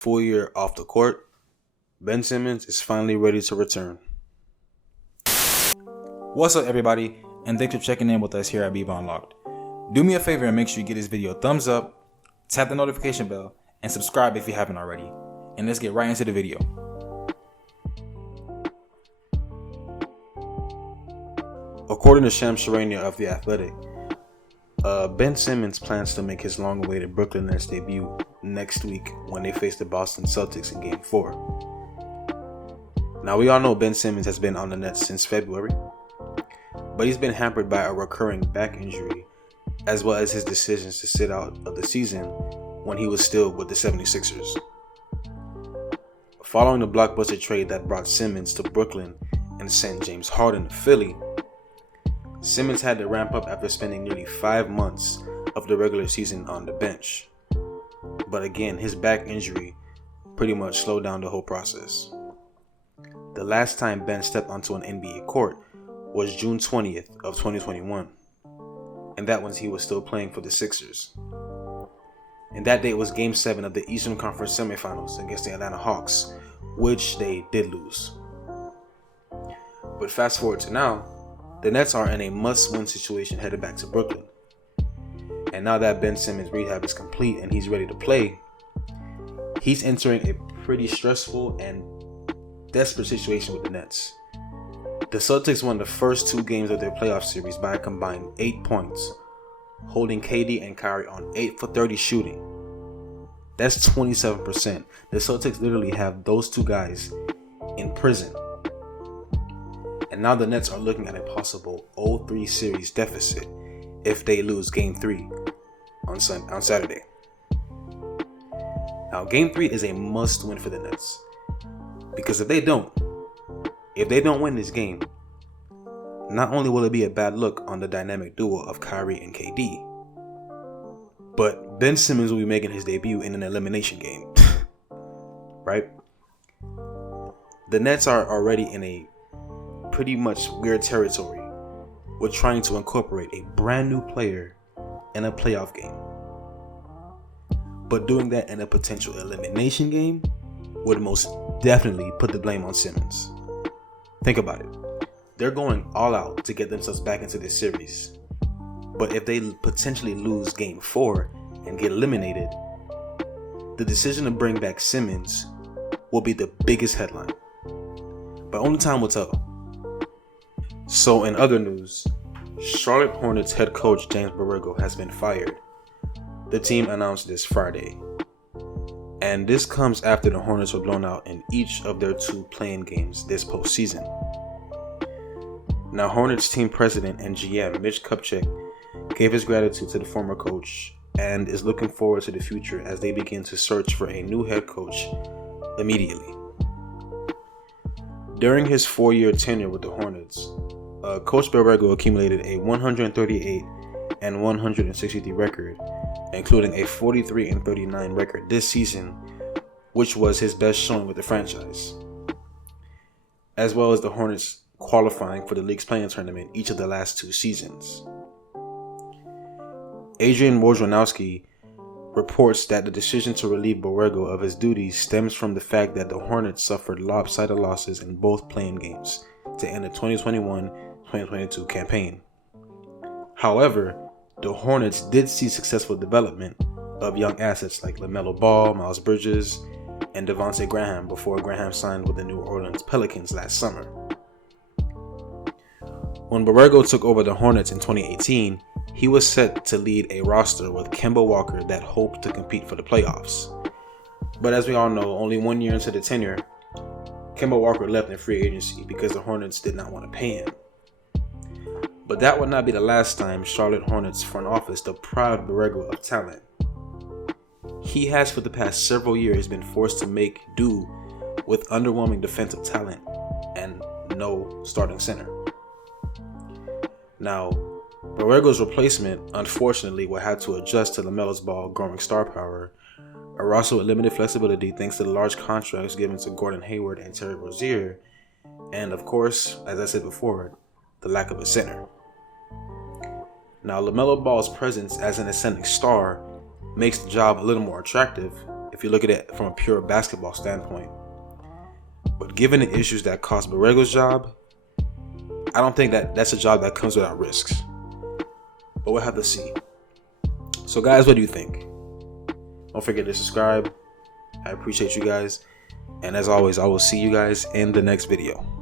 full year off the court, Ben Simmons is finally ready to return. What's up, everybody, and thanks for checking in with us here at bballunlocked. Do me a favor and make sure you give this video a thumbs up, tap the notification bell, and subscribe if you haven't already. And let's get right into the video. According to Shams Charania of The Athletic, Ben Simmons plans to make his long-awaited Brooklyn Nets debut next week when they face the Boston Celtics in Game 4. Now, we all know Ben Simmons has been on the Nets since February, but he's been hampered by a recurring back injury, as well as his decisions to sit out of the season when he was still with the 76ers. Following the blockbuster trade that brought Simmons to Brooklyn and sent James Harden to Philly, Simmons had to ramp up after spending nearly 5 months of the regular season on the bench. But again, his back injury pretty much slowed down the whole process. The last time Ben stepped onto an NBA court was June 20th of 2021, and that was he was still playing for the Sixers. And that day was Game 7 of the Eastern Conference Semifinals against the Atlanta Hawks, which they did lose. But fast forward to now, the Nets are in a must-win situation headed back to Brooklyn. And now that Ben Simmons' rehab is complete and he's ready to play, he's entering a pretty stressful and desperate situation with the Nets. The Celtics won the first 2 games of their playoff series by a combined 8 points, holding KD and Kyrie on 8 for 30 shooting. That's 27%. The Celtics literally have those 2 guys in prison. And now the Nets are looking at a possible 0-3 series deficit if they lose Game 3 on Saturday. Now, Game 3 is a must-win for the Nets, because if they don't win this game, not only will it be a bad look on the dynamic duo of Kyrie and KD, but Ben Simmons will be making his debut in an elimination game. Right? The Nets are already in a pretty much weird territory with trying to incorporate a brand new player in a playoff game. But doing that in a potential elimination game would most definitely put the blame on Simmons. Think about it. They're going all out to get themselves back into this series. But if they potentially lose Game 4 and get eliminated, the decision to bring back Simmons will be the biggest headline. But only time will tell. So in other news, Charlotte Hornets head coach James Borrego has been fired. The team announced this Friday. And this comes after the Hornets were blown out in each of their 2 play-in games this postseason. Now, Hornets team president and GM Mitch Kupchak gave his gratitude to the former coach and is looking forward to the future as they begin to search for a new head coach immediately. During his 4-year tenure with the Hornets, Coach Borrego accumulated a 138 and 163 record, including a 43 and 39 record this season, which was his best showing with the franchise, as well as the Hornets qualifying for the league's play-in tournament each of the last 2 seasons. Adrian Wojnarowski reports that the decision to relieve Borrego of his duties stems from the fact that the Hornets suffered lopsided losses in both play-in games to end the 2021-2022 campaign. However, the Hornets did see successful development of young assets like LaMelo Ball, Miles Bridges, and Devontae Graham before Graham signed with the New Orleans Pelicans last summer. When Borrego took over the Hornets in 2018, he was set to lead a roster with Kemba Walker that hoped to compete for the playoffs. But as we all know, only 1 year into the tenure, Kemba Walker left in free agency because the Hornets did not want to pay him. But that would not be the last time Charlotte Hornets front office deprived Borrego of talent. He has for the past several years been forced to make do with underwhelming defensive talent and no starting center. Now, Borrego's replacement unfortunately will have to adjust to LaMelo's ball growing star power, a roster with limited flexibility thanks to the large contracts given to Gordon Hayward and Terry Rozier, and of course, as I said before, the lack of a center. Now, LaMelo Ball's presence as an ascending star makes the job a little more attractive if if you look at it from a pure basketball standpoint. But given the issues that cost Borrego's job, I don't think that that's a job that comes without risks. But we'll have to see. So guys, what do you think? Don't forget to subscribe. I appreciate you guys. And as always, I will see you guys in the next video.